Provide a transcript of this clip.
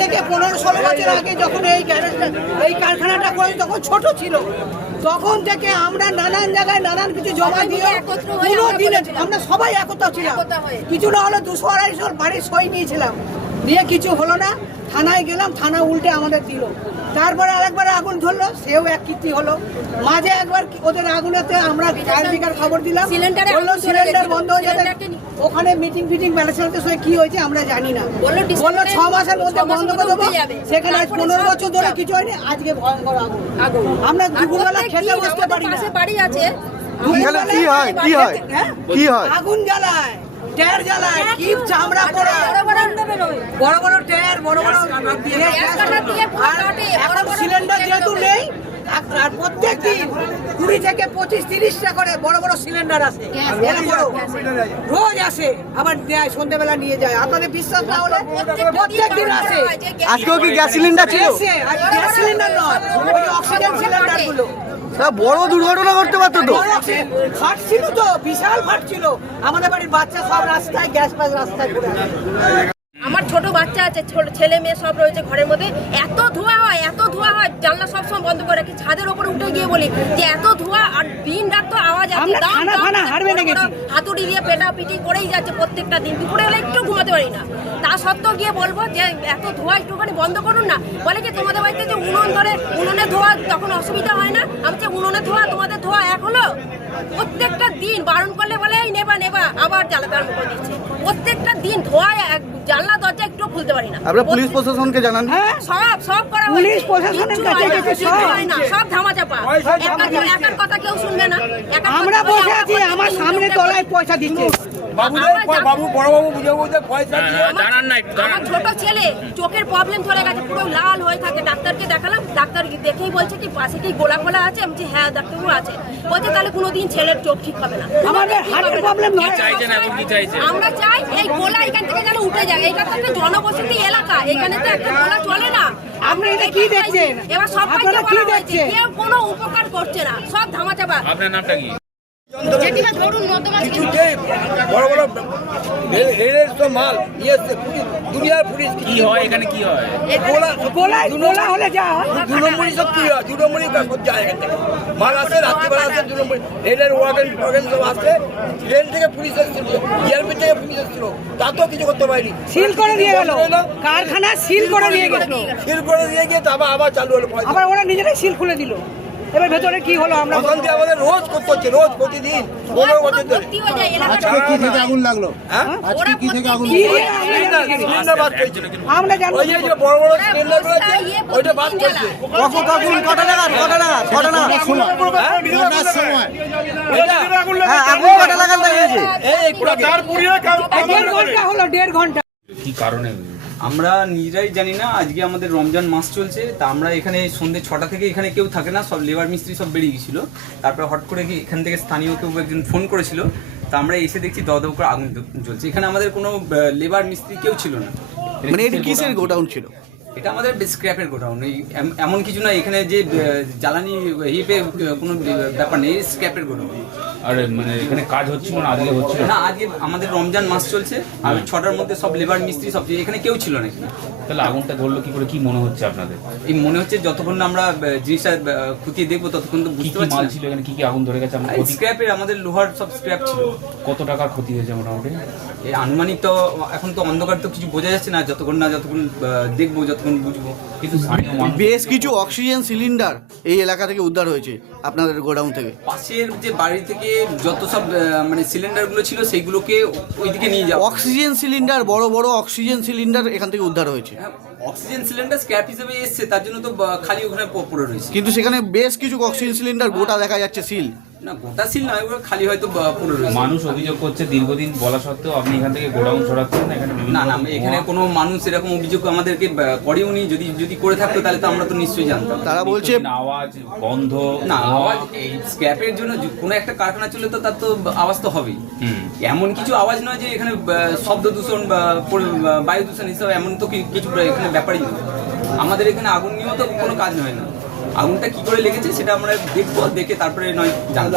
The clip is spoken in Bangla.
থেকে 15-16 বছর আগে যখন এই কারখানাটা করে তখন ছোট ছিল, তখন থেকে আমরা নানান জায়গায় নানান কিছু জমা দিয়ে পুরো দিনে আমরা সবাই একতা ছিলাম। কিছু না হলে 200-250 বাড়ির সই নিয়েছিলাম, নিয়ে কিছু হলো না। থানায় গেলাম, থানা উল্টে আমাদের দিল। তারপরে আরেকবার আগুন ধরলো, সেও এক কীর্তি হলো। মাঝে একবার ওদের আগুনেতে আমরা ফায়ার ব্রিগেড খবর দিলাম, বললো সিলিন্ডার বন্ধ হয়ে যাবে। ওখানে মিটিং ব্যালেন্সের সঙ্গে কি হয়েছে আমরা জানি না, বললো 6 মাসের মধ্যে বন্ধ করে দেবো। সেখানে আজ 15 বছর ধরে কিছু হয়নি, আজকে ভয়ঙ্কর আগুন। আমরা দুপুরবেলা খেতে বসতে পারি না। কি হয় আগুন জ্বালায়, টায়ার জ্বালায়, কি চামড়া পড়ে, বড় বড় টায়ার, বড় বড় এখন সিলিন্ডার যেহেতু নেই, আর প্রত্যেক দিন 20 থেকে 25-30টা করে বড় বড় সিলিন্ডার আসে, রোজ আসে, আবার দেয় সন্ধ্যেবেলা নিয়ে যায়। আপনাদের বিশ্বাস না হলে প্রত্যেক দিন আসে। আজকেও কি গ্যাস সিলিন্ডার ছিল? গ্যাস সিলিন্ডার নয়, ওই অক্সিজেন সিলিন্ডার গুলো। বড় দুর্ঘটনা করতে পারতো তো। ফাটছিল তো, বিশাল ফাটছিল। আমাদের বাড়ির বাচ্চা সব রাস্তায়, গ্যাস পাস রাস্তায় ঘুরে। আমার ছোট বাচ্চা আছে, ছেলে মেয়ে সব রয়েছে ঘরের মধ্যে। এত ধোঁয়া হয়, জানলা সবসময় বন্ধ করে রাখি। ছাদের উপরে উঠে গিয়ে বলি যে এত ধোঁয়া, আর দিন রাত তো আওয়াজ আছে, হাতুড়ি দিয়ে পেটাপিটি করেই যাচ্ছে প্রত্যেকটা দিন। দুপুরে হলে একটু ঘুমাতে পারি না। তা সত্ত্বেও গিয়ে বলবো যে এত ধোঁয়া একটুখানি বন্ধ করুন না। বলে কি তোমাদের বাড়িতে যে উনুন ধরে, উনুনে ধোঁয়া তখন অসুবিধা হয় না? আমি যে উনুনে ধোঁয়া তোমাদের ধোঁয়া এক হলো? প্রত্যেকটা দিন বারণ করলে বলে এই নেবা আবার জ্বালাতে আরম্ভ করে দিচ্ছে। প্রত্যেকটা দিন ধোঁয়ায় জানলা দরজা একটু খুলতে পারি না। আমরা পুলিশ প্রশাসনকে জানান? হ্যাঁ, সব করা হয়। পুলিশ প্রশাসনের কাছে গেছে, সব ধামাচাপা। একার কথা কেউ শুনবে না। আমরা বসে আছি, আমার সামনে তলায় পয়সা দিচ্ছে। আমার ছোট ছেলে চোখের প্রবলেম ধরে গেছে, পুরো লাল হয়ে থাকে। ডাক্তারকে দেখালাম, ডাক্তার দেখেই বলছে কি পাশে কি গোলা ফোলা আছে? আমি বলছি হ্যাঁ ডাক্তারবাবু আছে। বলছে তাহলে কোনোদিন ছেলের চোখ ঠিক হবে না। আমাদের হার্টের প্রবলেম নয়। আমরা চাই এই গোলা এখান থেকে যেন উঠে যায়। এটা তো একটা জনবসতি এলাকা, এখানে তো একটা গোলা চলে না। আপনারা এটা কি দেখছেন? এবার সবাইকে বলা হয়েছে, কেউ কোনো উপকার করছে না, সব ধামাচাপা। আপনার নামটা কি? যেটিকা ধরুন নর্দমা বড় বড় রেলের তো মাল দুনিয়ার পুলিশ কি হয় এখানে, কি হয়? গোলা হলে যা 2 নম্বরই সব কি হয়, 2 নম্বরই যায় এখান থেকে মাল আসে, রাত্রিবেলা আসে 2 নম্বর রেলের ওয়াগন সব আসে। রেল থেকে পুলিশ এসেছিল, ডিআরপি থেকে পুলিশ এসেছিল, তা তো কিছু করতে পারিনি। সিল করে দিয়ে গেল, কারখানা সিল করে দিয়ে গেল। সিল করে দিয়ে গিয়ে তারপর আবার চালু হলো। আবার ওরা নিজেরাই সিল খুলে দিল। এবার ভেতরে কি হলো আমরা অশান্তি আমাদের রোজ করতে হচ্ছে, রোজ প্রতিদিন 15 বছর ধরে। আজকে কি থেকে আগুন লাগলো? আজকে কি থেকে আগুন আমরা জানি ওই যে বড় বড় সিলিন্ডার গুলো আছে ওইটা বাদ করছে। কটা নাগাদ সময় আগুন কটা নাগাদ লাগিয়েছে? এই তার পুরিয়ে 1.5 ঘন্টা হলো, 1.5 ঘন্টা। কি কারণে? আমরা নিজেরাই জানি না। আজকে আমাদের রমজান মাস চলছে, তা আমরা এখানে সন্ধ্যে 6টা থেকে এখানে কেউ থাকে না, সব লেবার মিস্ত্রি সব বেরিয়ে গেছিলো। তারপরে হট করে এখান থেকে স্থানীয় কেউ একজন ফোন করেছিল, তা আমরা এসে দেখছি দপ করে আগুন জ্বলছে। এখানে আমাদের কোনো লেবার মিস্ত্রি কেউ ছিল না। মানে এটা কিসের গোডাউন ছিল? এটা আমাদের স্ক্র্যাপের গোডাউন। এমন কিছু না, এখানে যে জ্বালানি হিপে কোনো ব্যাপার নেই, স্ক্র্যাপের গোডাউন। আর মানে এখানে কাজ হচ্ছিল না, আজকে হচ্ছিল না? আজকে আমাদের রমজান মাস চলছে, আর 6টার মধ্যে সব লেবার মিস্ত্রি সব, এখানে কেউ ছিল না এখানে। তাহলে আগুনটা ধরলো কি করে, কি মনে হচ্ছে আপনাদের? এই মনে হচ্ছে যতক্ষণ না আমরা জিনিসটা খুঁটিয়ে দেখবো ততক্ষণ তো বুঝতে পারছি মাল না। ছিল এখানে, কি আগুন ধরে গেছে? স্ক্র্যাপের, আমাদের লোহার সব স্ক্র্যাপ ছিল। কত টাকার ক্ষতি হয়েছে মোটামুটি? এই আনুমানিক তো এখন তো অন্ধকার, তো কিছু বোঝা যাচ্ছে না। যতক্ষণ দেখবো, যতক্ষণ বুঝবো। কিন্তু স্থানীয় মানুষ বেশ কিছু অক্সিজেন সিলিন্ডার এই এলাকা থেকে উদ্ধার হয়েছে আপনাদের গোডাউন থেকে। পাশের যে বাড়ি থেকে যত সব মানে সিলিন্ডারগুলো ছিল সেইগুলোকে ওইদিকে নিয়ে যাওয়া। অক্সিজেন সিলিন্ডার, বড় বড় অক্সিজেন সিলিন্ডার এখান থেকে উদ্ধার হয়েছে। অক্সিজেন সিলিন্ডার স্ক্র্যাপ হিসেবে এসছে, তার জন্য তো খালি ওখানে পড়ে রয়েছে। কিন্তু সেখানে বেশ কিছু অক্সিজেন সিলিন্ডার গোটা দেখা যাচ্ছে সিল। না, গোটা সিল নয়, ওগুলো খালি হয়তো পড়ে রয়েছে। মানুষ অভিযোগ করছে দীর্ঘদিন বলা সত্ত্বেও আপনি এখান থেকে গোডাউন সরাচ্ছেন না। এখানে না, এখানে কোনো মানুষ এরকম অভিযোগ আমাদেরকে করেওনি। যদি করে থাকতো তাহলে তো আমরা তো নিশ্চয়ই জানতাম। তারা বলছে আওয়াজ, গন্ধ। না, আওয়াজ এই স্ক্র্যাপের জন্য কোনো একটা কারখানা চলে তো তার তো আওয়াজ তো হবেই। এমন কিছু আওয়াজ নয় যে এখানে শব্দ দূষণ বা বায়ু দূষণ হিসাবে এমন তো কিছু এখানে ব্যাপারই নয়। আমাদের এখানে আগুন নিয়েও তো কোনো কাজ হয় না। আগুনটা কি করে লেগেছে সেটা আমরা দেখবো, দেখে তারপরে নয় জানবো।